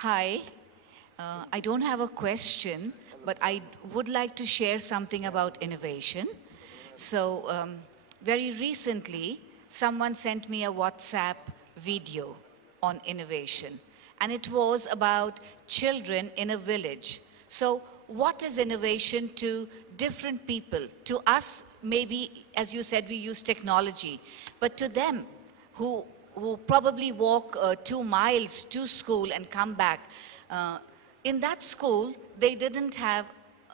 Hi, I don't have a question, but I would like to share something about innovation. So very recently, someone sent me a WhatsApp video on innovation, and it was about children in a village. So what is innovation to different people? To us, maybe, as you said, we use technology, but to them who probably walk 2 miles to school and come back, in that school, they didn't have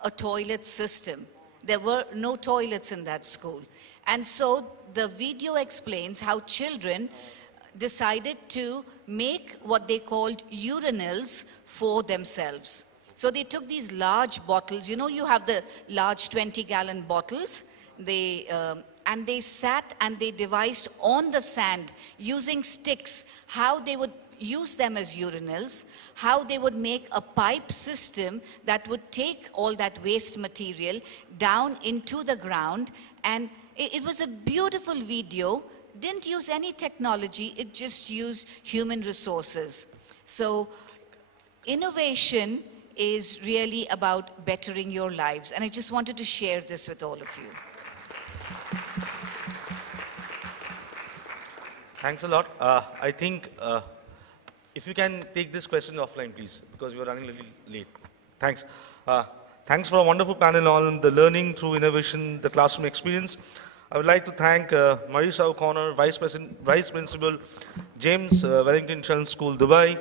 a toilet system. There were no toilets in that school. And so the video explains how children decided to make what they called urinals for themselves. So they took these large bottles, you know, you have the large 20-gallon bottles, and they sat and they devised on the sand using sticks how they would use them as urinals, how they would make a pipe system that would take all that waste material down into the ground. And it was a beautiful video, didn't use any technology, it just used human resources. So innovation is really about bettering your lives. And I just wanted to share this with all of you. Thanks a lot. I think if you can take this question offline, please, because we are running a little late. Thanks. Thanks for a wonderful panel on the learning through innovation, the classroom experience. I would like to thank Marisa O'Connor, Vice Principal, James Wellington Children's School, Dubai,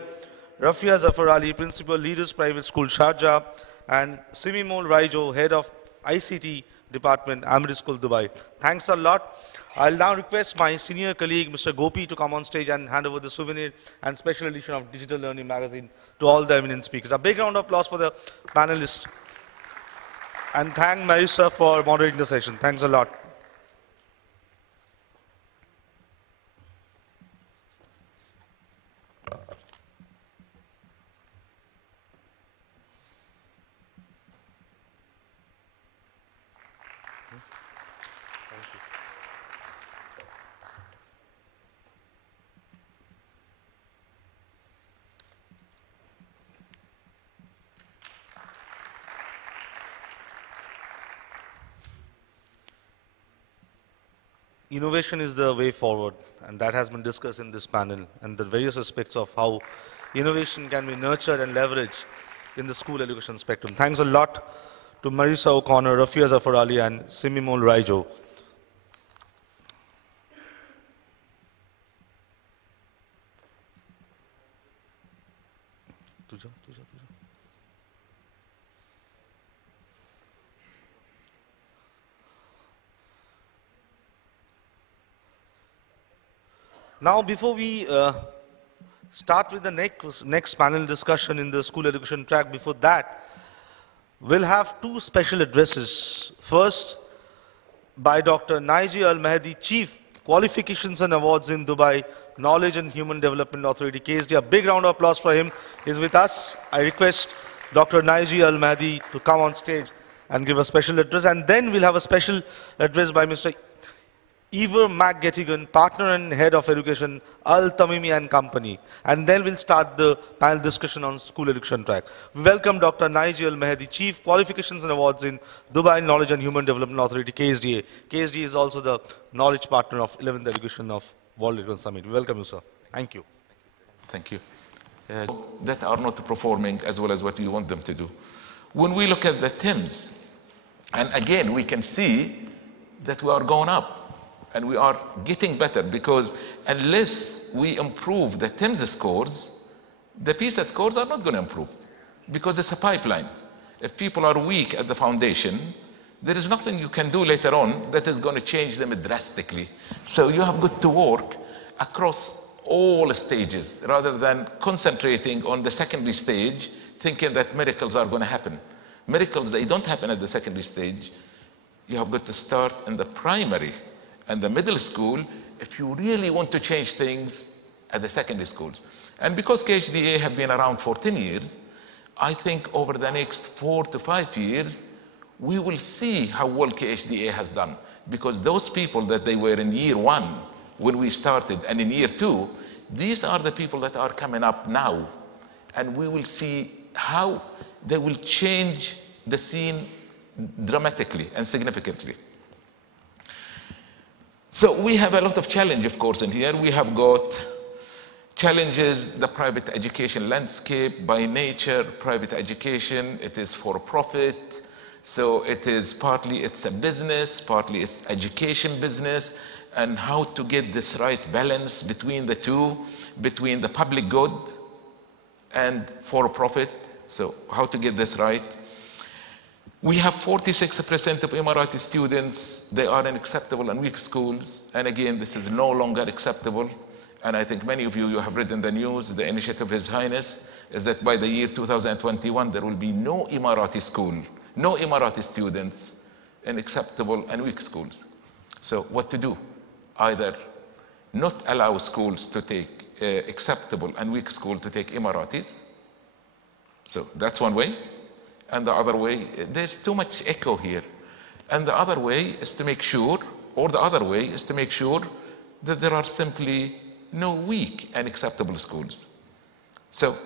Rafia Zafar Ali, Principal, Leaders Private School, Sharjah, and Simimol Raijo, Head of ICT Department, Amrit School, Dubai. Thanks a lot. I'll now request my senior colleague, Mr. Gopi, to come on stage and hand over the souvenir and special edition of Digital Learning Magazine to all the eminent speakers. A big round of applause for the panelists. And thank Marisa for moderating the session. Thanks a lot. Innovation is the way forward, and that has been discussed in this panel, and the various aspects of how innovation can be nurtured and leveraged in the school education spectrum. Thanks a lot to Marisa O'Connor, Rafia Zafar Ali, and Simimol Raijo. Now, before we start with the next panel discussion in the school education track, before that, we'll have two special addresses. First, by Dr. Naji Al Mahdi, Chief Qualifications and Awards in Dubai, Knowledge and Human Development Authority, KHDA. A big round of applause for him. He's with us. I request Dr. Naji Al Mahdi to come on stage and give a special address. And then we'll have a special address by Mr. Eva McGettigan, Partner and Head of Education, Al Tamimi and Company. And then we'll start the panel discussion on school education track. We welcome Dr. Naji Al Mahdi, Chief Qualifications and Awards in Dubai Knowledge and Human Development Authority, KHDA. KHDA is also the knowledge partner of 11th edition of World Education Summit. We welcome you, sir. Thank you. Thank you. That are not performing as well as what we want them to do. When we look at the TIMSS, and again, we can see that we are going up. And we are getting better, because unless we improve the TIMSS scores, the PISA scores are not going to improve, because it's a pipeline. If people are weak at the foundation, there is nothing you can do later on that is going to change them drastically. So you have got to work across all stages rather than concentrating on the secondary stage, thinking that miracles are going to happen. Miracles, they don't happen at the secondary stage. You have got to start in the primary and the middle school if you really want to change things at the secondary schools. And because KHDA have been around for 10 years, I think over the next 4 to 5 years, we will see how well KHDA has done. Because those people that they were in year 1 when we started and in year 2, these are the people that are coming up now. and we will see how they will change the scene dramatically and significantly. So we have a lot of challenge, of course, in here. We have got challenges, the private education landscape. By nature, private education, it is for profit. So it is partly it's a business, partly it's education business, and how to get this right balance between the two, between the public good and for profit. So how to get this right? We have 46% of Emirati students, they are in acceptable and weak schools. And again, this is no longer acceptable. And I think many of you have read in the news, the initiative of His Highness is that by the year 2021, there will be no Emirati school, no Emirati students in acceptable and weak schools. So what to do? Either not allow schools to take acceptable and weak school to take Emiratis. So that's one way. And the other way, there's too much echo here. And the other way is to make sure, or the other way is to make sure that there are simply no weak and acceptable schools. So,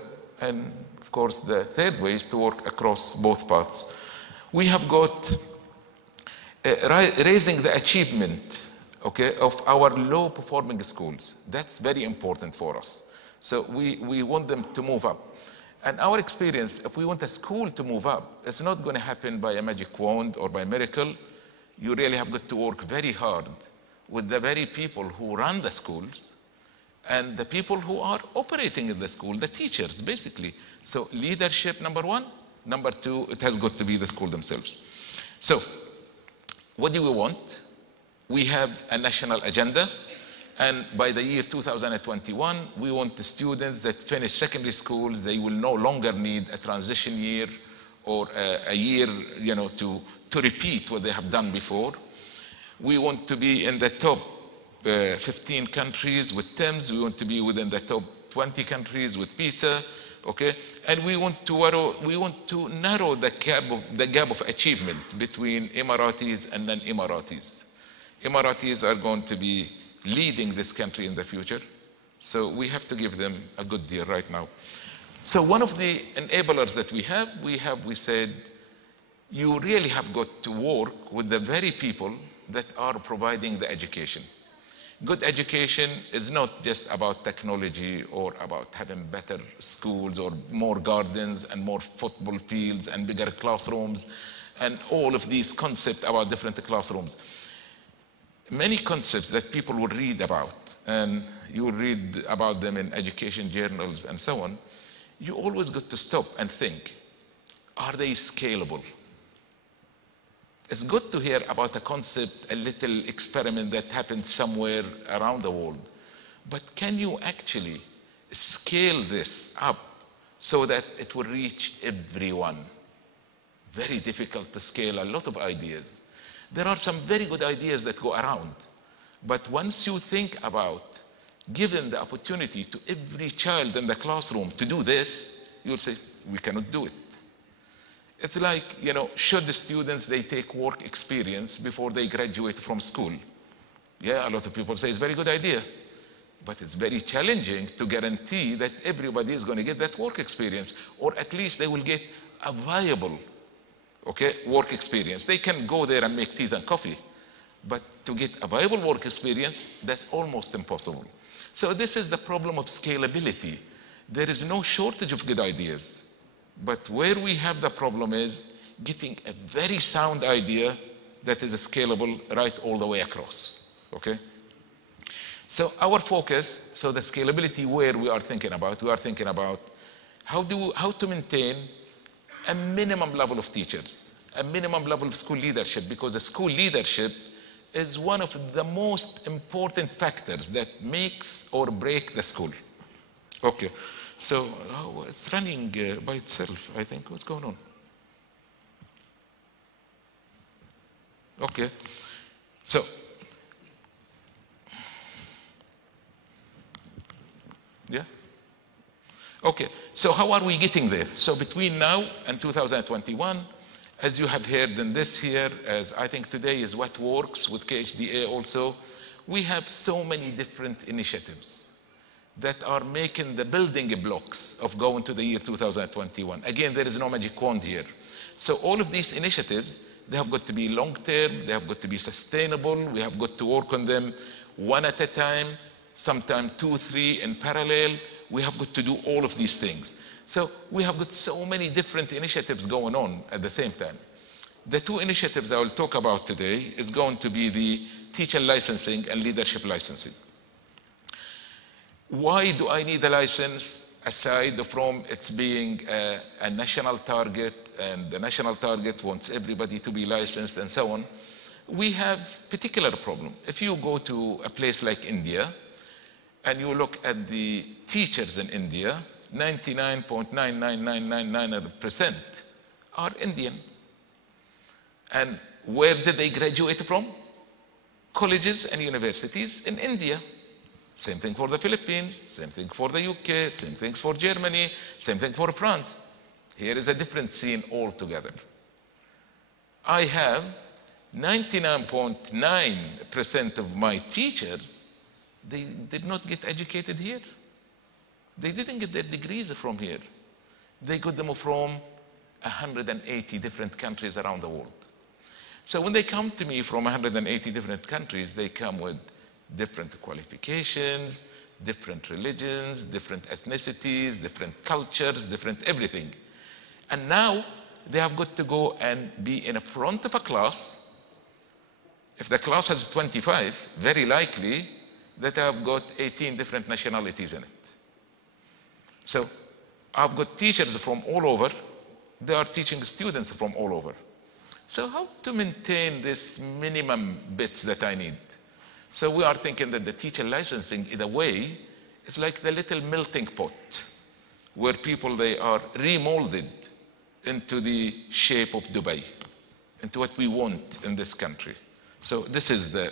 and of course, the third way is to work across both paths. We have got raising the achievement, okay, of our low-performing schools. That's very important for us. So we want them to move up. And our experience, if we want a school to move up, it's not going to happen by a magic wand or by a miracle. You really have got to work very hard with the very people who run the schools and the people who are operating in the school, the teachers, basically. So leadership, number one. Number two, it has got to be the school themselves. So what do we want? We have a national agenda. And by the year 2021, we want the students that finish secondary schools, they will no longer need a transition year or a year, to repeat what they have done before. We want to be in the top 15 countries with TIMSS. We want to be within the top 20 countries with PISA, okay? And we want to narrow the gap of achievement between Emiratis and non-Emiratis. Emiratis are going to be leading this country in the future. So we have to give them a good deal right now. So one of the enablers that we said, you really have got to work with the very people that are providing the education. Good education is not just about technology or about having better schools or more gardens and more football fields and bigger classrooms and all of these concepts about different classrooms. Many concepts that people will read about, and you will read about them in education journals and so on, you always got to stop and think, are they scalable? It's good to hear about a concept, a little experiment that happened somewhere around the world, but can you actually scale this up so that it will reach everyone? Very difficult to scale a lot of ideas. There are some very good ideas that go around, but once you think about giving the opportunity to every child in the classroom to do this, you'll say, we cannot do it. It's like, should the students, they take work experience before they graduate from school? Yeah, a lot of people say it's a very good idea, but it's very challenging to guarantee that everybody is going to get that work experience, or at least they will get a viable work experience. They can go there and make teas and coffee, but to get a viable work experience, that's almost impossible. So this is the problem of scalability. There is no shortage of good ideas, but where we have the problem is getting a very sound idea that is scalable right all the way across, okay? So our focus, so the scalability where we are thinking about how to maintain a minimum level of teachers, a minimum level of school leadership, because the school leadership is one of the most important factors that makes or break the school. Okay, so it's running by itself, I think. What's going on? Okay, so yeah. Okay, so how are we getting there? So between now and 2021, as you have heard in this here, as I think today is what works with KHDA also, we have so many different initiatives. that are making the building blocks of going to the year 2021. Again, there is no magic wand here. So all of these initiatives, they have got to be long-term, they have got to be sustainable, we have got to work on them one at a time, sometimes 2, 3 in parallel. We have got to do all of these things. So we have got so many different initiatives going on at the same time. The 2 initiatives I will talk about today is going to be the teacher licensing and leadership licensing. Why do I need a license aside from its being a national target, and the national target wants everybody to be licensed and so on? We have particular problem. If you go to a place like India and you look at the teachers in India, 99.99999% are Indian. And where did they graduate from? Colleges and universities in India. Same thing for the Philippines, same thing for the UK, same things for Germany, same thing for France. Here is a different scene altogether. I have 99.9% of my teachers, they did not get educated here. They didn't get their degrees from here. They got them from 180 different countries around the world. So when they come to me from 180 different countries, they come with different qualifications, different religions, different ethnicities, different cultures, different everything. And now they have got to go and be in front of a class. If the class has 25, very likely that I've got 18 different nationalities in it. So I've got teachers from all over. They are teaching students from all over. So how to maintain this minimum bits that I need? So we are thinking that the teacher licensing, in a way, is like the little melting pot where people, they are remolded into the shape of Dubai, into what we want in this country. So this is the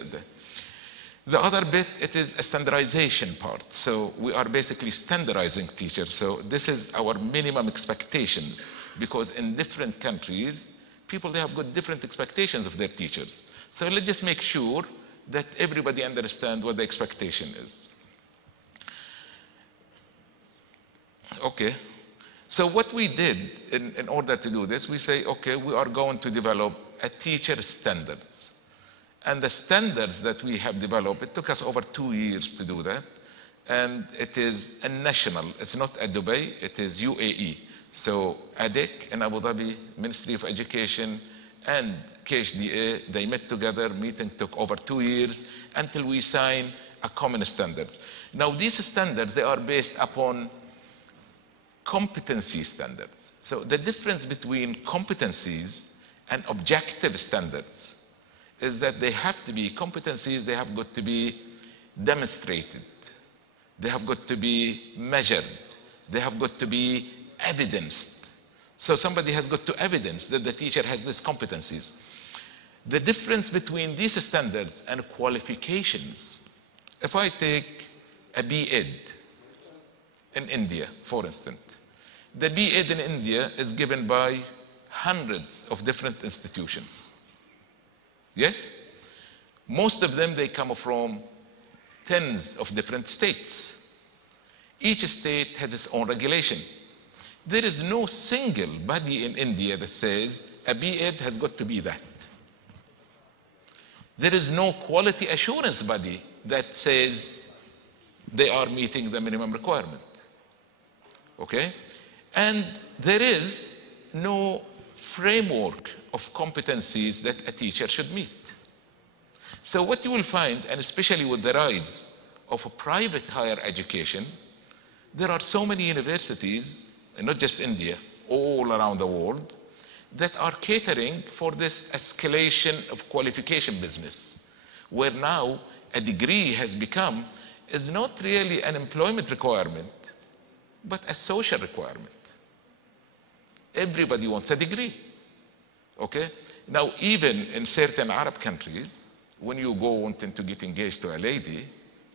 other bit. It is a standardization part. So we are basically standardizing teachers. So this is our minimum expectations, because in different countries, people, they have got different expectations of their teachers. So let's just make sure that everybody understands what the expectation is. Okay. So what we did in order to do this, we say, okay, we are going to develop a teacher standards. And the standards that we have developed, it took us over 2 years to do that. And it is a national, it's not a Dubai, it is UAE. So ADEC in Abu Dhabi, Ministry of Education, and KHDA, they met together. Meeting took over 2 years until we sign a common standard. Now these standards, they are based upon competency standards. So the difference between competencies and objective standards is that they have to be competencies, they have got to be demonstrated. They have got to be measured. They have got to be evidenced. So somebody has got to evidence that the teacher has these competencies. The difference between these standards and qualifications, if I take a B.Ed in India, for instance, the B.Ed in India is given by hundreds of different institutions. Yes? Most of them, they come from tens of different states. Each state has its own regulation. There is no single body in India that says a B.Ed has got to be that. There is no quality assurance body that says they are meeting the minimum requirement. Okay? And there is no framework of competencies that a teacher should meet. So what you will find, and especially with the rise of a private higher education, there are so many universities, and not just India, all around the world, that are catering for this escalation of qualification business, where now a degree has become, is not really an employment requirement, but a social requirement. Everybody wants a degree. Okay? Now, even in certain Arab countries, when you go wanting to get engaged to a lady,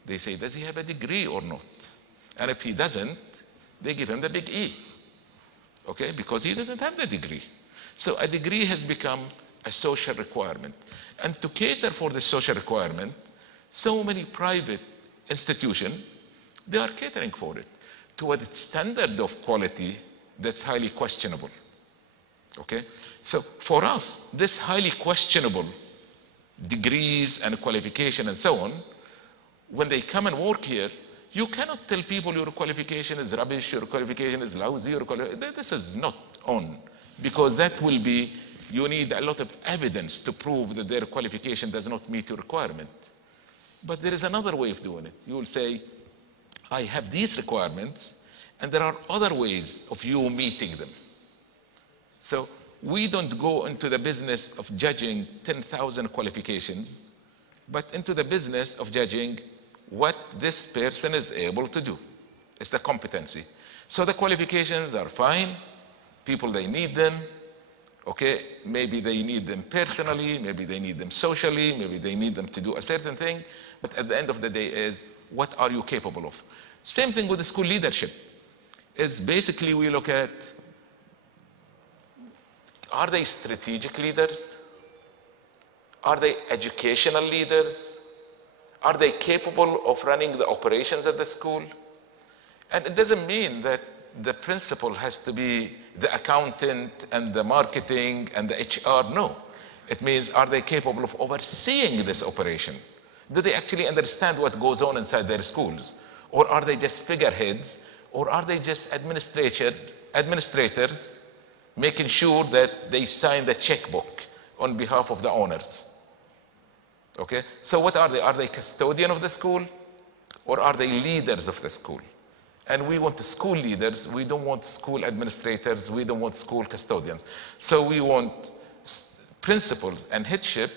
they say, does he have a degree or not? And if he doesn't, they give him the big E. Okay? Because he doesn't have the degree. So a degree has become a social requirement. And to cater for this social requirement, so many private institutions, they are catering for it to a standard of quality that's highly questionable. Okay? So for us, this highly questionable degrees and qualification and so on, when they come and work here, you cannot tell people your qualification is rubbish, your qualification is lousy, this is not on, because that will be, you need a lot of evidence to prove that their qualification does not meet your requirement. But there is another way of doing it. You will say, I have these requirements, and there are other ways of you meeting them. So we don't go into the business of judging 10,000 qualifications, but into the business of judging what this person is able to do. It's the competency. So the qualifications are fine. People, they need them. Okay, maybe they need them personally, maybe they need them socially, maybe they need them to do a certain thing. But at the end of the day is, what are you capable of? Same thing with the school leadership. Is basically we look at, are they strategic leaders? Are they educational leaders? Are they capable of running the operations at the school? And it doesn't mean that the principal has to be the accountant and the marketing and the HR. No. It means, are they capable of overseeing this operation? Do they actually understand what goes on inside their schools? Or are they just figureheads? Or are they just administrators making sure that they sign the checkbook on behalf of the owners? Okay, so what are they? Are they custodian of the school, or are they leaders of the school? And we want the school leaders, we don't want school administrators, we don't want school custodians. So we want principals and headship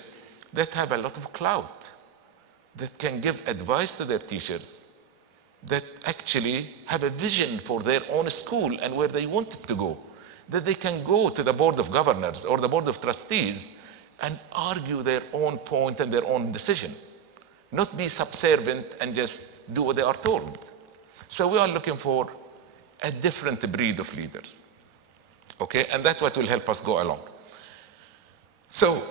that have a lot of clout, that can give advice to their teachers, that actually have a vision for their own school and where they want it to go, that they can go to the board of governors or the board of trustees and argue their own point and their own decision, not be subservient and just do what they are told. So we are looking for a different breed of leaders. Okay, and that's what will help us go along. So,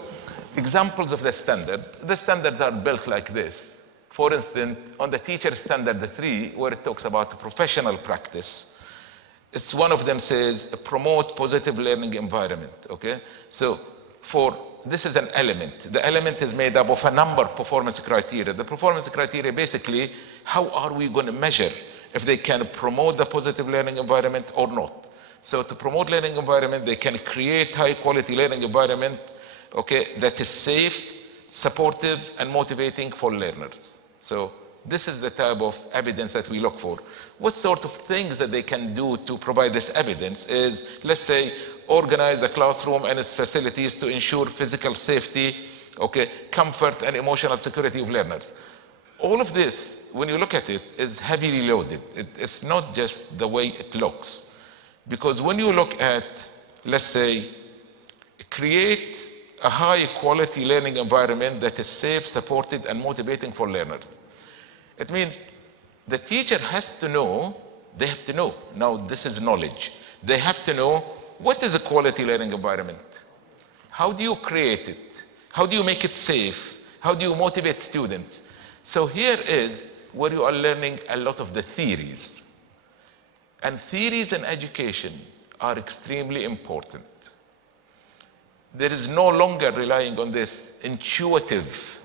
examples of the standard. The standards are built like this. For instance, on the teacher standard 3, where it talks about professional practice, it's one of them says, promote positive learning environment, okay? So, this is an element. The element is made up of a number of performance criteria. The performance criteria, basically, how are we going to measure if they can promote the positive learning environment or not? So to promote learning environment, they can create high quality learning environment, okay, that is safe, supportive, and motivating for learners. So this is the type of evidence that we look for. What sort of things that they can do to provide this evidence is, let's say, organize the classroom and its facilities to ensure physical safety, okay, comfort and emotional security of learners. All of this, when you look at it, is heavily loaded. It's not just the way it looks. Because when you look at, let's say, create a high quality learning environment that is safe, supported, and motivating for learners. It means the teacher has to know, they have to know. Now this is knowledge. They have to know what is a quality learning environment. How do you create it? How do you make it safe? How do you motivate students? So here is where you are learning a lot of the theories. And theories in education are extremely important. There is no longer relying on this intuitive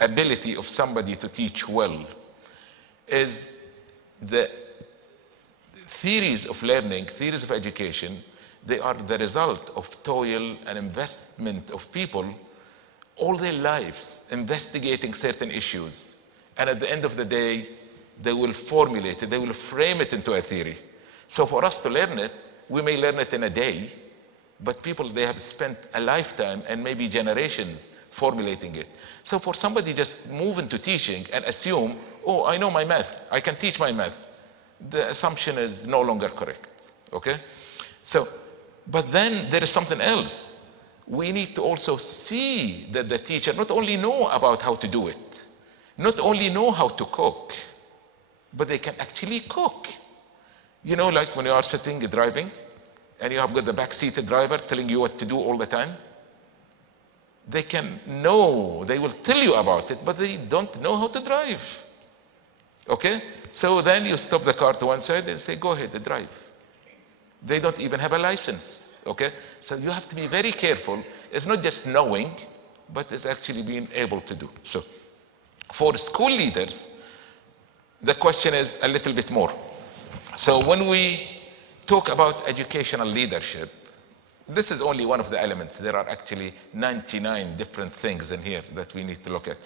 ability of somebody to teach well. Is the theories of learning, theories of education, they are the result of toil and investment of people all their lives investigating certain issues. And at the end of the day, they will formulate it, they will frame it into a theory. So for us to learn it, we may learn it in a day, but people, they have spent a lifetime and maybe generations formulating it. So for somebody just move into teaching and assume, oh, I know my math, I can teach my math, the assumption is no longer correct, okay? So, but then there is something else. We need to also see that the teacher not only know about how to do it, not only know how to cook, but they can actually cook. You know, like when you are sitting driving and you have got the back-seated driver telling you what to do all the time. They can know, they will tell you about it, but they don't know how to drive. Okay? So then you stop the car to one side and say, go ahead, drive. They don't even have a license, okay? So you have to be very careful. It's not just knowing, but it's actually being able to do. So for school leaders, the question is a little bit more. So when we talk about educational leadership, this is only one of the elements. There are actually 99 different things in here that we need to look at.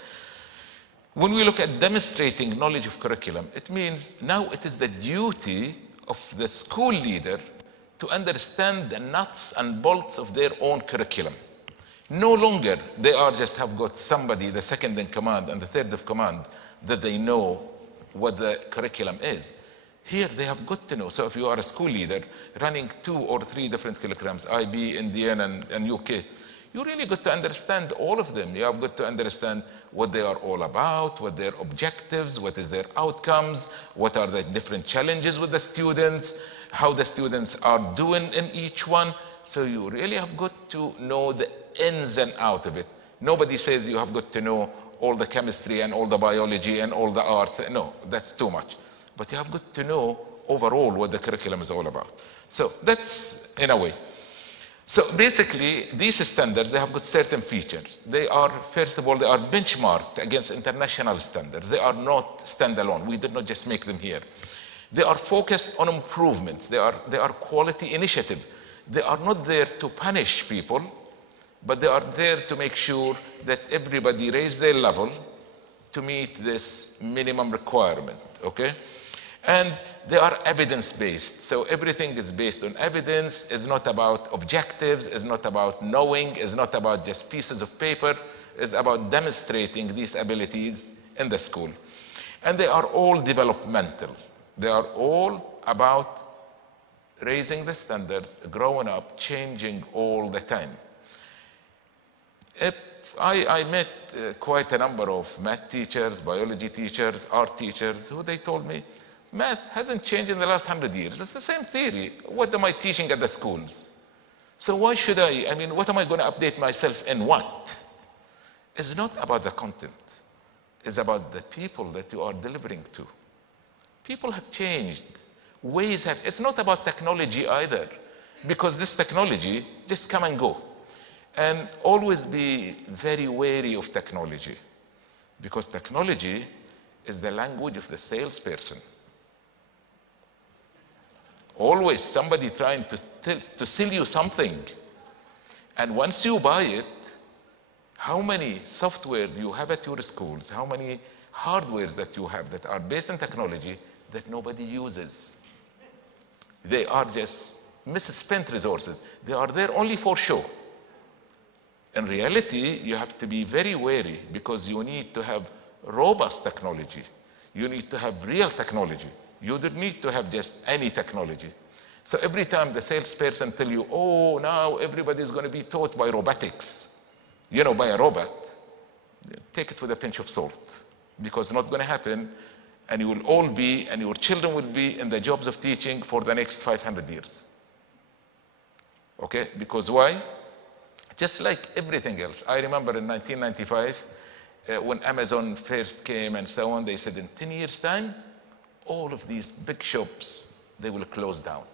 When we look at demonstrating knowledge of curriculum, it means now it is the duty of the school leader to understand the nuts and bolts of their own curriculum. No longer they are just have got somebody, the second in command and the third of command, that they know what the curriculum is. Here they have got to know. So if you are a school leader running 2 or 3 different curriculums, IB, Indian and UK, you really got to understand all of them. You have got to understand what they are all about, what their objectives, what is their outcomes, what are the different challenges with the students, how the students are doing in each one. So you really have got to know the ins and outs of it. Nobody says you have got to know all the chemistry and all the biology and all the arts. No, that's too much. But you have got to know overall what the curriculum is all about. So that's in a way. So basically, these standards, they have got certain features. They are, first of all, they are benchmarked against international standards. They are not standalone. We did not just make them here. They are focused on improvements. They are quality initiative. They are not there to punish people, but they are there to make sure that everybody raise their level to meet this minimum requirement, okay? And they are evidence-based. So everything is based on evidence. It's not about objectives. It's not about knowing. It's not about just pieces of paper. It's about demonstrating these abilities in the school. And they are all developmental. They are all about raising the standards, growing up, changing all the time. I met quite a number of math teachers, biology teachers, art teachers, who they told me, math hasn't changed in the last 100 years. It's the same theory. What am I teaching at the schools? So why should I mean, what am I going to update myself in what? It's not about the content. It's about the people that you are delivering to. People have changed. Ways have, it's not about technology either, because this technology just come and go. And always be very wary of technology, because technology is the language of the salesperson. Always somebody trying to sell you something. And once you buy it, how many software do you have at your schools? How many hardwares that you have that are based on technology that nobody uses? They are just misspent resources. They are there only for show. In reality, you have to be very wary, because you need to have robust technology. You need to have real technology. You don't need to have just any technology. So every time the salesperson tell you, oh, now everybody's going to be taught by robotics, you know, by a robot, take it with a pinch of salt, because it's not going to happen, and you will all be, and your children will be in the jobs of teaching for the next 500 years. Okay? Because why? Just like everything else. I remember in 1995, when Amazon first came and so on, they said in 10 years' time, all of these big shops, they will close down.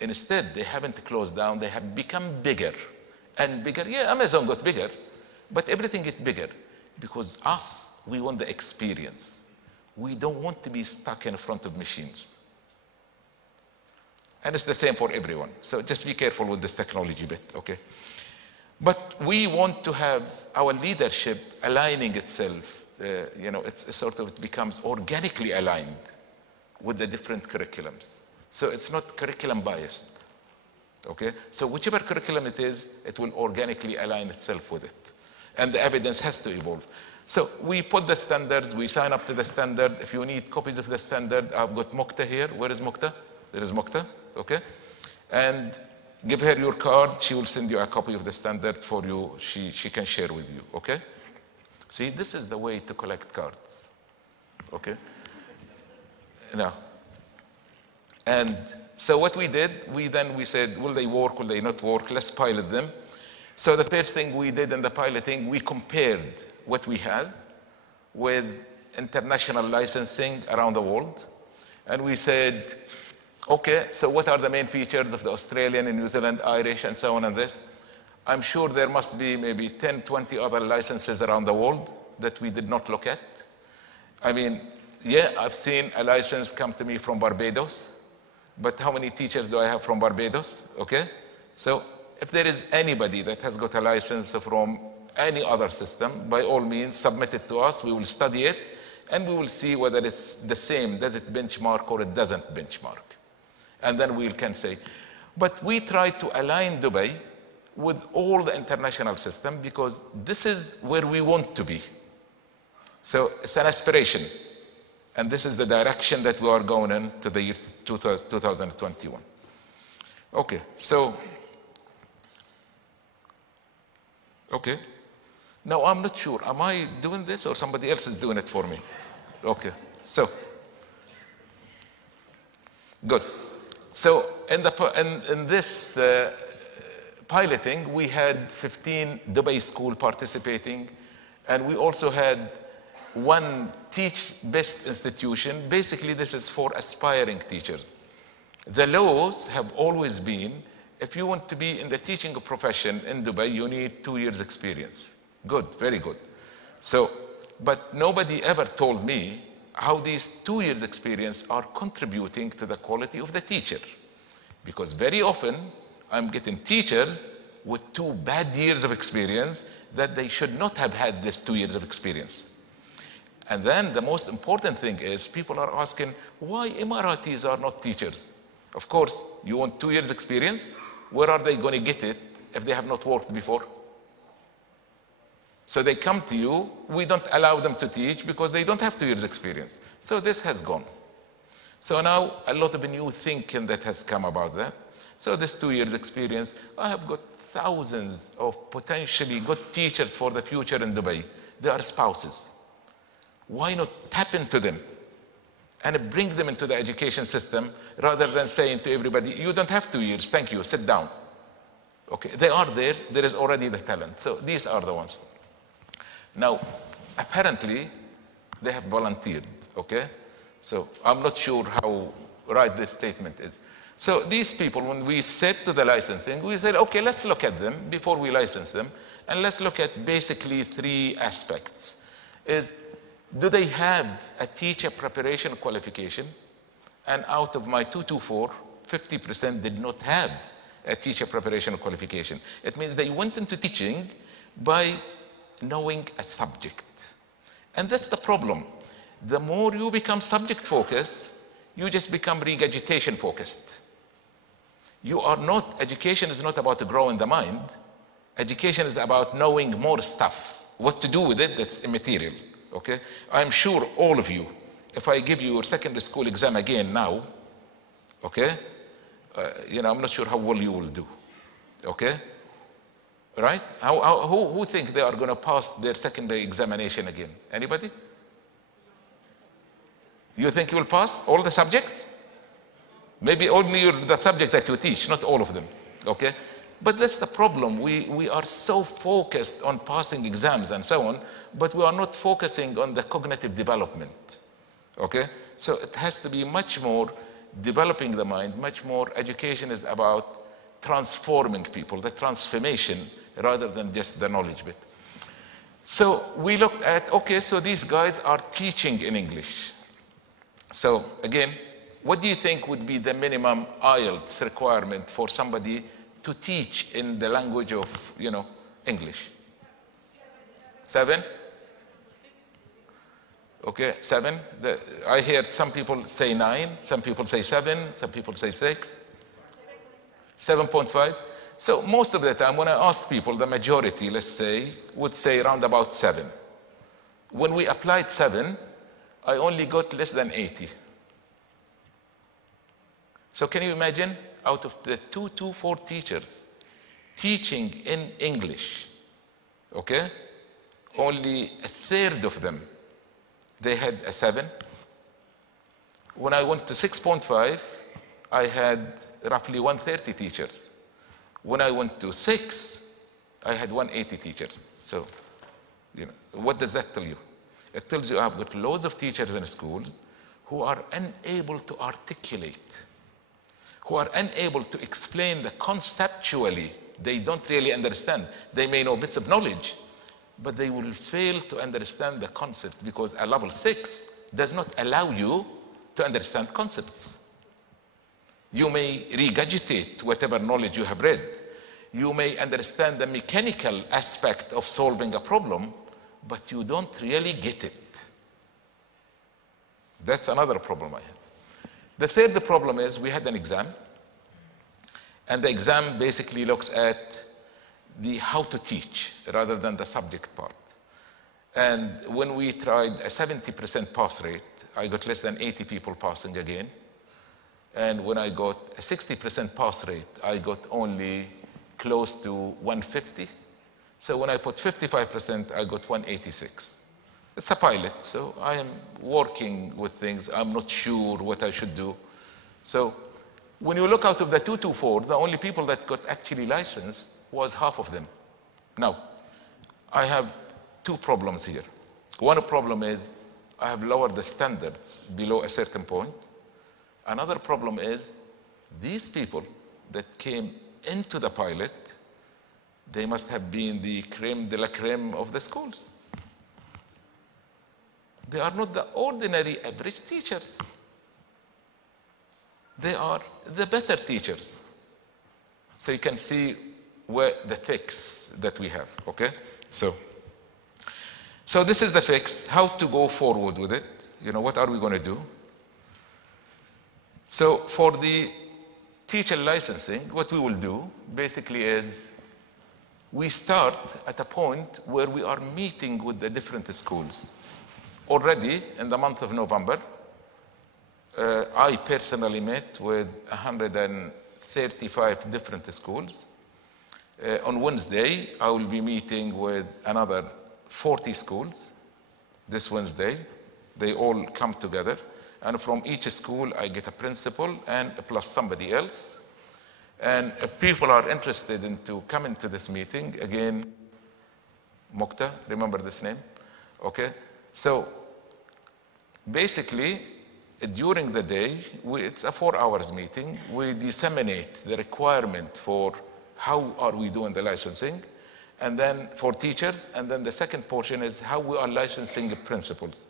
Instead, they haven't closed down, they have become bigger and bigger. Yeah, Amazon got bigger, but everything gets bigger, because us, we want the experience. We don't want to be stuck in front of machines. And it's the same for everyone. So just be careful with this technology bit, okay? But we want to have our leadership aligning itself, you know, it becomes organically aligned with the different curriculums. So it's not curriculum biased, okay? So whichever curriculum it is, it will organically align itself with it. And the evidence has to evolve. So we put the standards, we sign up to the standard. If you need copies of the standard, I've got Mokta here. Where is Mokta? There is Mokta, okay? And give her your card, she will send you a copy of the standard for you, she can share with you, okay? See, this is the way to collect cards, okay? Now, and so what we did, we said, will they work, will they not work? Let's pilot them. So the first thing we did in the piloting, we compared what we had with international licensing around the world. And we said, okay, so what are the main features of the Australian and New Zealand, Irish, and so on and this? I'm sure there must be maybe 10, 20 other licenses around the world that we did not look at. I mean, yeah, I've seen a license come to me from Barbados, but how many teachers do I have from Barbados? Okay, so if there is anybody that has got a license from any other system, by all means, submit it to us. We will study it, and we will see whether it's the same. Does it benchmark or it doesn't benchmark? And then we can say. But we try to align Dubai with all the international system because this is where we want to be. So it's an aspiration. And this is the direction that we are going in to the year 2021. Okay, so, okay. Now I'm not sure, am I doing this or somebody else is doing it for me? Okay, so, good. So in this piloting, we had 15 Dubai schools participating, and we also had one teach-best institution. Basically, this is for aspiring teachers. The laws have always been, if you want to be in the teaching profession in Dubai, you need 2 years experience. Good, very good. So, but nobody ever told me how these 2 years experience are contributing to the quality of the teacher. Because very often, I'm getting teachers with 2 bad years of experience that they should not have had this 2 years of experience. And then the most important thing is people are asking, why Emiratis are not teachers? Of course, you want 2 years experience? Where are they going to get it if they have not worked before? So they come to you, we don't allow them to teach because they don't have 2 years experience. So this has gone. So now a lot of new thinking that has come about that. So this 2 years experience, I have got thousands of potentially good teachers for the future in Dubai. They are spouses. Why not tap into them and bring them into the education system rather than saying to everybody, you don't have 2 years, thank you, sit down. Okay, they are there, there is already the talent. So these are the ones. Now, apparently, they have volunteered, okay? So I'm not sure how right this statement is. So these people, when we said to the licensing, we said, okay, let's look at them before we license them, and let's look at basically 3 aspects. Do they have a teacher preparation qualification? And out of my 224, 50% did not have a teacher preparation qualification. It means they went into teaching by knowing a subject. And that's the problem. The more you become subject focused, you just become regurgitation focused. You are not, education is not about growing the mind. Education is about knowing more stuff. What to do with it, that's immaterial. Okay? I'm sure all of you, if I give you your secondary school exam again now, okay? I'm not sure how well you will do. Okay? Right? Who think they are going to pass their secondary examination again? Anybody? You think you will pass all the subjects? Maybe only the subject that you teach, not all of them. Okay? But that's the problem. We are so focused on passing exams and so on, but we are not focusing on the cognitive development. Okay? So it has to be much more developing the mind, much more education is about transforming people, the transformation, rather than just the knowledge bit. So we looked at, okay, so these guys are teaching in English. So again, what do you think would be the minimum IELTS requirement for somebody to teach in the language of, English? 7? Okay, 7. I heard some people say 9, some people say 7, some people say 6. 7.5. So most of the time when I ask people, the majority, let's say, would say around about 7. When we applied 7, I only got less than 80. So can you imagine, out of the 224 teachers teaching in English, okay, only a third of them, they had a 7. When I went to 6.5, I had roughly 130 teachers. When I went to 6, I had 180 teachers. So, what does that tell you? It tells you I've got loads of teachers in schools who are unable to articulate, who are unable to explain the conceptually. They don't really understand. They may know bits of knowledge, but they will fail to understand the concept because a level 6 does not allow you to understand concepts. You may regurgitate whatever knowledge you have read. You may understand the mechanical aspect of solving a problem, but you don't really get it. That's another problem I have. The third problem is we had an exam, and the exam basically looks at the how to teach rather than the subject part. And when we tried a 70% pass rate, I got less than 80 people passing again. And when I got a 60% pass rate, I got only close to 150. So when I put 55%, I got 186. It's a pilot, so I am working with things. I'm not sure what I should do. So when you look out of the 224, the only people that got actually licensed was half of them. Now, I have two problems here. One problem is I have lowered the standards below a certain point. Another problem is these people that came into the pilot, they must have been the creme de la creme of the schools. They are not the ordinary average teachers. They are the better teachers. So you can see where the fix that we have, okay? So this is the fix, how to go forward with it. You know, what are we going to do? So for the teacher licensing, what we will do basically is we start at a point where we are meeting with the different schools. Already in the month of November, I personally met with 135 different schools. On Wednesday, I will be meeting with another 40 schools this Wednesday. They all come together. And from each school, I get a principal and plus somebody else. And if people are interested in to come into this meeting, again, Mokta, remember this name? Okay. So basically, during the day, it's a 4 hours meeting. We disseminate the requirement for how are we doing the licensing, and then for teachers, and then the second portion is how we are licensing the principals.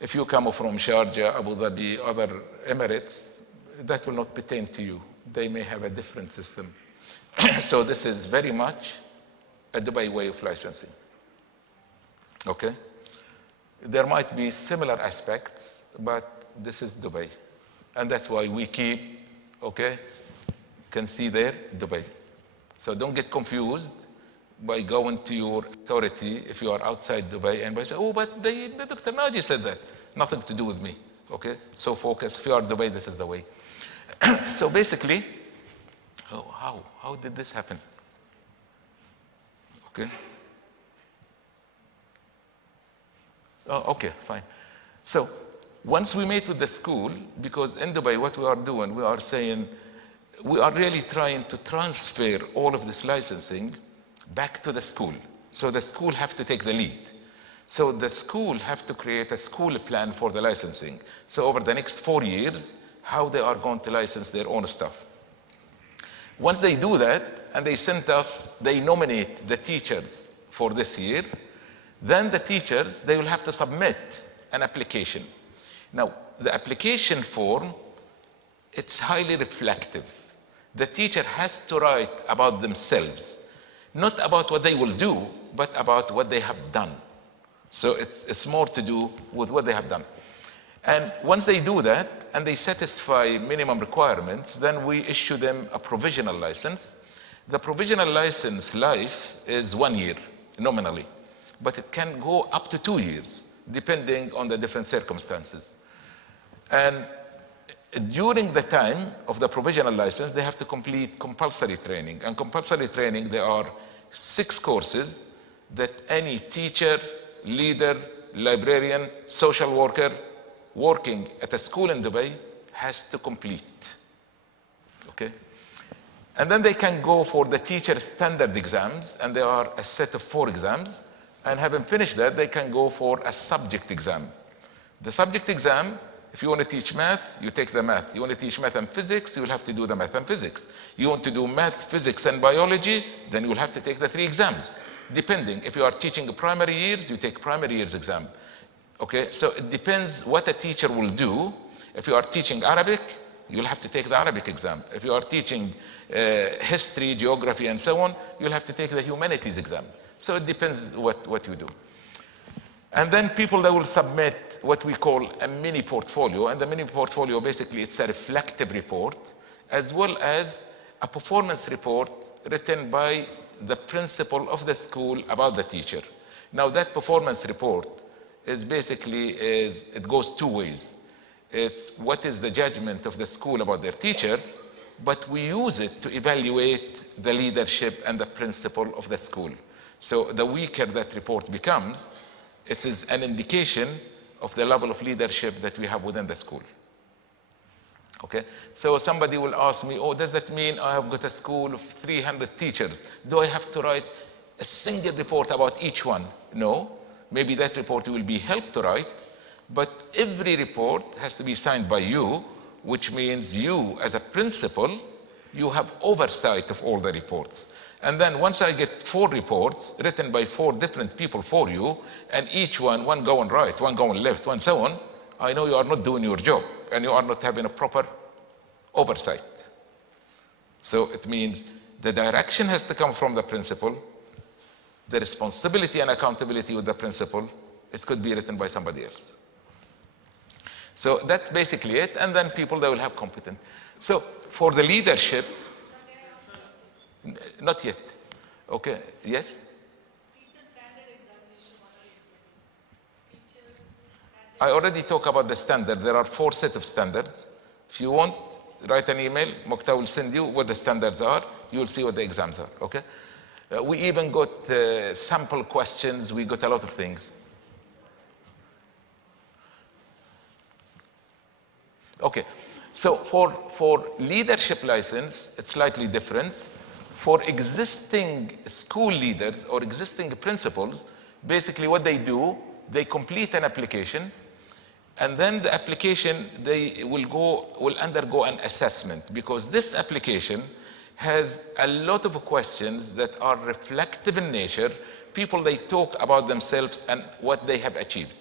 If you come from Sharjah, Abu Dhabi, other Emirates, that will not pertain to you. They may have a different system. So this is very much a Dubai way of licensing. Okay? There might be similar aspects, but this is Dubai. And that's why we keep, okay, can see there, Dubai. So don't get confused by going to your authority if you are outside Dubai and by saying, oh, but Dr. Naji said that. Nothing to do with me, okay? So focus, if you are Dubai, this is the way. So basically, oh, how did this happen? Okay. Oh, okay, fine. So once we meet with the school, because in Dubai, what we are doing, we are saying, we are really trying to transfer all of this licensing back to the school. So the school have to take the lead. So the school have to create a school plan for the licensing. So over the next 4 years, how they are going to license their own stuff. Once they do that, and they send us, they nominate the teachers for this year, then the teachers, they will have to submit an application. Now, the application form, it's highly reflective. The teacher has to write about themselves, not about what they will do, but about what they have done. So it's more to do with what they have done. And once they do that, and they satisfy minimum requirements, then we issue them a provisional license. The provisional license life is 1 year, nominally, but it can go up to 2 years, depending on the different circumstances. And during the time of the provisional license, they have to complete compulsory training. And compulsory training, there are 6 courses that any teacher, leader, librarian, social worker working at a school in Dubai has to complete. Okay? And then they can go for the teacher standard exams, and there are a set of 4 exams. And having finished that, they can go for a subject exam. The subject exam, if you want to teach math, you take the math. You want to teach math and physics, you will have to do the math and physics. You want to do math, physics, and biology, then you will have to take the 3 exams. Depending, if you are teaching primary years, you take primary years exam. Okay, so it depends what a teacher will do. If you are teaching Arabic, you'll have to take the Arabic exam. If you are teaching history, geography, and so on, you'll have to take the humanities exam. So it depends what you do. And then people, they will submit what we call a mini portfolio. And the mini portfolio, basically, it's a reflective report, as well as a performance report written by the principal of the school about the teacher. Now, that performance report is basically, it goes 2 ways. It's what is the judgment of the school about their teacher, but we use it to evaluate the leadership and the principal of the school. So the weaker that report becomes, it is an indication of the level of leadership that we have within the school. Okay, so somebody will ask me, oh, does that mean I have got a school of 300 teachers? Do I have to write a single report about each one? No, maybe that report will be helped to write, but every report has to be signed by you, which means you as a principal, you have oversight of all the reports. And then once I get 4 reports written by 4 different people for you, and each one going right, one going left, one so on, I know you are not doing your job and you are not having a proper oversight. So it means the direction has to come from the principal, the responsibility and accountability with the principal, it could be written by somebody else. So that's basically it, and then people, they will have competent. So for the leadership, not yet. Okay, yes? I already talked about the standard. There are 4 sets of standards. If you want, write an email. Mokhtar will send you what the standards are. You will see what the exams are, okay? We even got sample questions. We got a lot of things. Okay, so for leadership license, it's slightly different. For existing school leaders or existing principals, basically what they do, they complete an application, and then the application, they will undergo an assessment, because this application has a lot of questions that are reflective in nature. People, they talk about themselves and what they have achieved.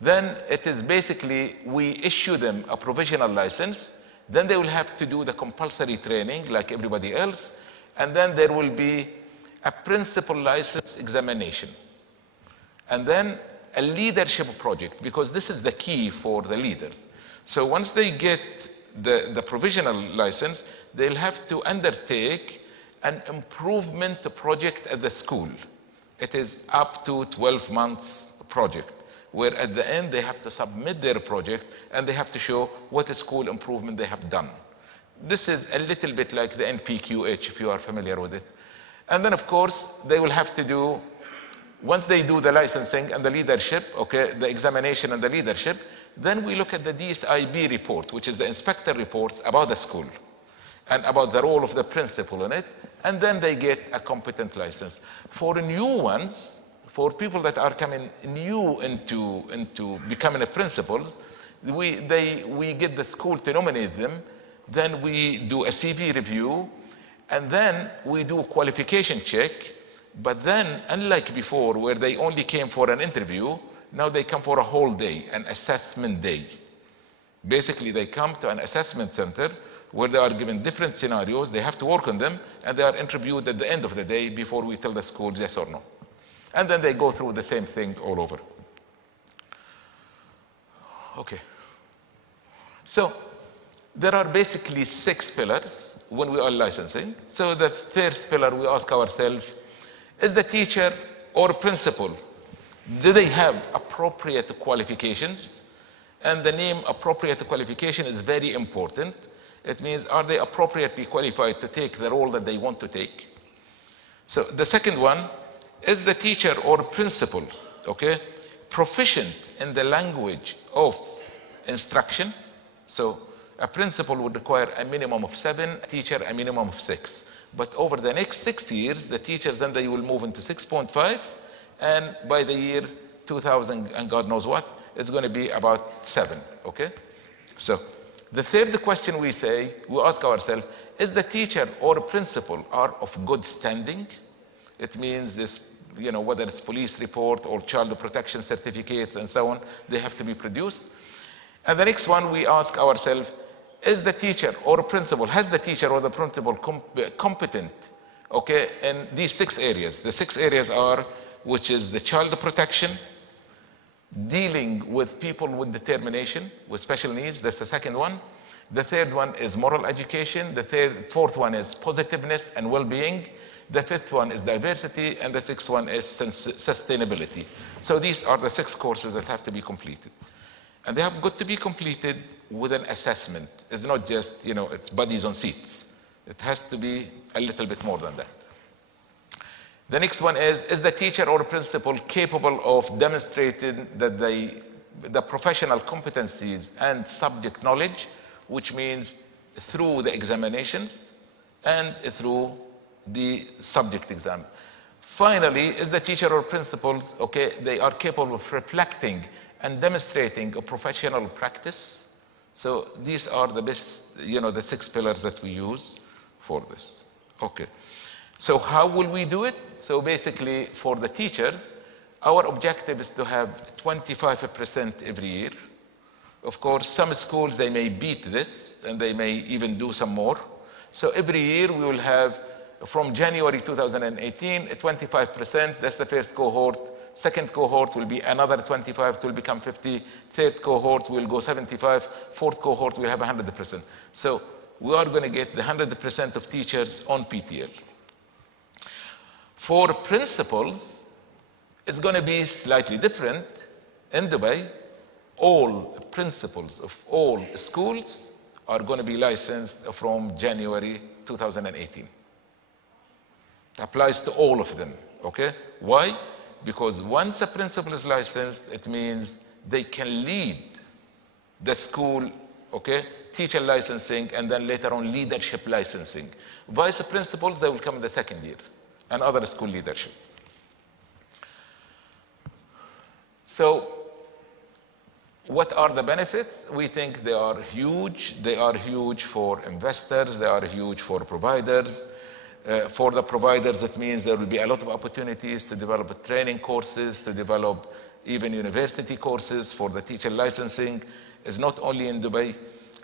Then it is basically, we issue them a provisional license, then they will have to do the compulsory training like everybody else, and then there will be a principal license examination. And then a leadership project, because this is the key for the leaders. So once they get the provisional license, they'll have to undertake an improvement project at the school. It is up to 12 months project, where at the end they have to submit their project and they have to show what school improvement they have done. This is a little bit like the NPQH, if you are familiar with it. And then, of course, they will have to do, once they do the licensing and the leadership, okay, the examination and the leadership, then we look at the DSIB report, which is the inspector reports about the school and about the role of the principal in it, and then they get a competent license. For new ones, for people that are coming new into becoming a principals, we get the school to nominate them, then we do a CV review, and then we do a qualification check. But then, unlike before, where they only came for an interview, now they come for a whole day, an assessment day. Basically, they come to an assessment center where they are given different scenarios, they have to work on them, and they are interviewed at the end of the day before we tell the school yes or no. And then they go through the same thing all over. Okay. So, there are basically 6 pillars when we are licensing. So the first pillar, we ask ourselves, is the teacher or principal, do they have appropriate qualifications? And the name appropriate qualification is very important. It means, are they appropriately qualified to take the role that they want to take? So the second one, is the teacher or principal, okay, proficient in the language of instruction? So a principal would require a minimum of 7, a teacher a minimum of 6. But over the next 6 years, the teachers then they will move into 6.5, and by the year 2000 and God knows what, it's going to be about 7, okay? So the third question we ask ourselves, is the teacher or principal are of good standing? It means this, whether it's police report or child protection certificates and so on, they have to be produced. And the next one we ask ourselves, is the teacher or principal, has the teacher or the principal competent, okay, in these 6 areas? The 6 areas are, which is the child protection, dealing with people with determination, with special needs, that's the second one. The third one is moral education. The fourth one is positiveness and well-being. The fifth one is diversity, and the sixth one is sustainability. So these are the 6 courses that have to be completed. And they have got to be completed with an assessment. It's not just, it's buddies on seats. It has to be a little bit more than that. The next one is the teacher or principal capable of demonstrating that the professional competencies and subject knowledge, which means through the examinations and through the subject exam. Finally, is the teacher or principals, okay, they are capable of reflecting and demonstrating a professional practice. So these are the best, the 6 pillars that we use for this. Okay. So how will we do it? So basically, for the teachers, our objective is to have 25% every year. Of course, some schools, they may beat this, and they may even do some more. So every year, we will have, from January 2018, 25%, that's the first cohort. Second cohort will be another 25, it will become 50. Third cohort will go 75. Fourth cohort will have 100%. So we are going to get the 100% of teachers on PTL. For principals, it's going to be slightly different. In Dubai, all principals of all schools are going to be licensed from January 2018. It applies to all of them, okay? Why? Because once a principal is licensed, it means they can lead the school, okay? Teacher licensing, and then later on leadership licensing. Vice principals, they will come in the second year, and other school leadership. So what are the benefits? We think they are huge. They are huge for investors. They are huge for providers. For the providers, it means there will be a lot of opportunities to develop training courses, to develop even university courses for the teacher licensing. It's not only in Dubai.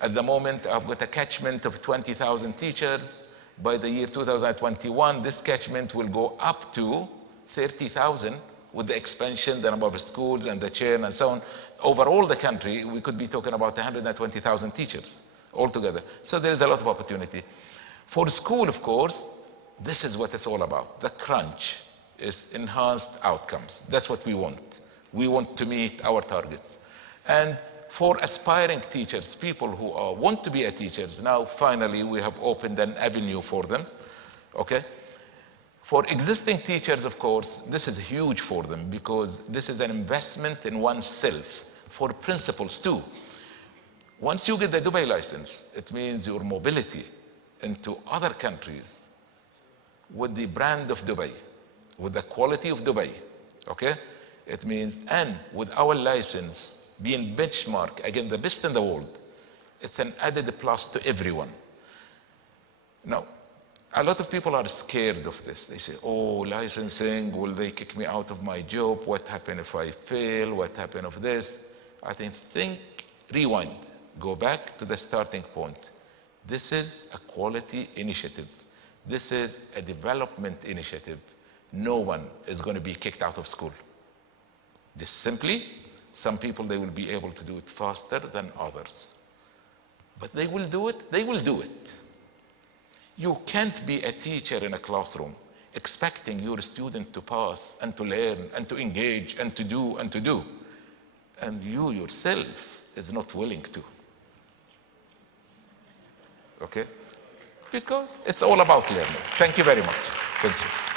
At the moment, I've got a catchment of 20,000 teachers. By the year 2021, this catchment will go up to 30,000 with the expansion, the number of schools and the chain and so on. Overall the country, we could be talking about 120,000 teachers altogether. So there is a lot of opportunity. For school, of course, this is what it's all about. The crunch is enhanced outcomes. That's what we want. We want to meet our targets. And for aspiring teachers, people who want to be a teachers, now finally we have opened an avenue for them, okay? For existing teachers, of course, this is huge for them because this is an investment in oneself. For principals too. Once you get the Dubai license, it means your mobility into other countries with the brand of Dubai, with the quality of Dubai, okay? It means, and with our license being benchmarked against the best in the world, it's an added plus to everyone. Now, a lot of people are scared of this. They say, oh, licensing, will they kick me out of my job? What happens if I fail? What happens if this? I think, rewind, go back to the starting point. This is a quality initiative. This is a development initiative. No one is going to be kicked out of school. This simply, some people, they will be able to do it faster than others. But they will do it, they will do it. You can't be a teacher in a classroom expecting your student to pass and to learn and to engage and to do and to do. And you yourself is not willing to. Okay? Because it's all about learning. Thank you very much. Thank you.